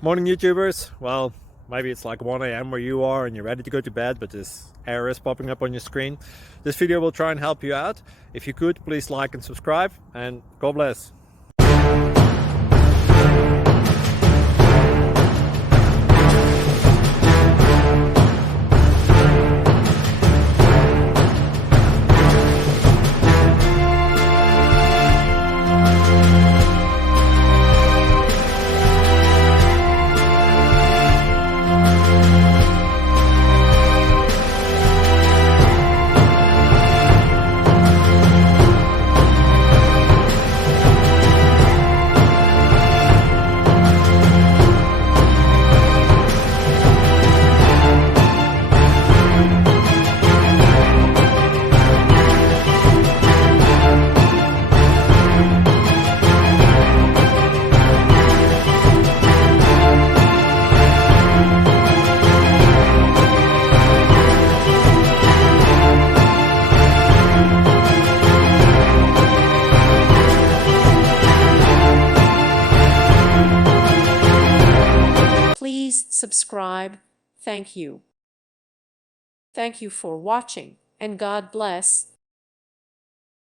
Morning YouTubers. Well, maybe it's like 1 a.m. where you are and you're ready to go to bed, but this error is popping up on your screen. This video will try and help you out. If you could, please like and subscribe, and God bless. Please subscribe. Thank you. Thank you for watching, and God bless.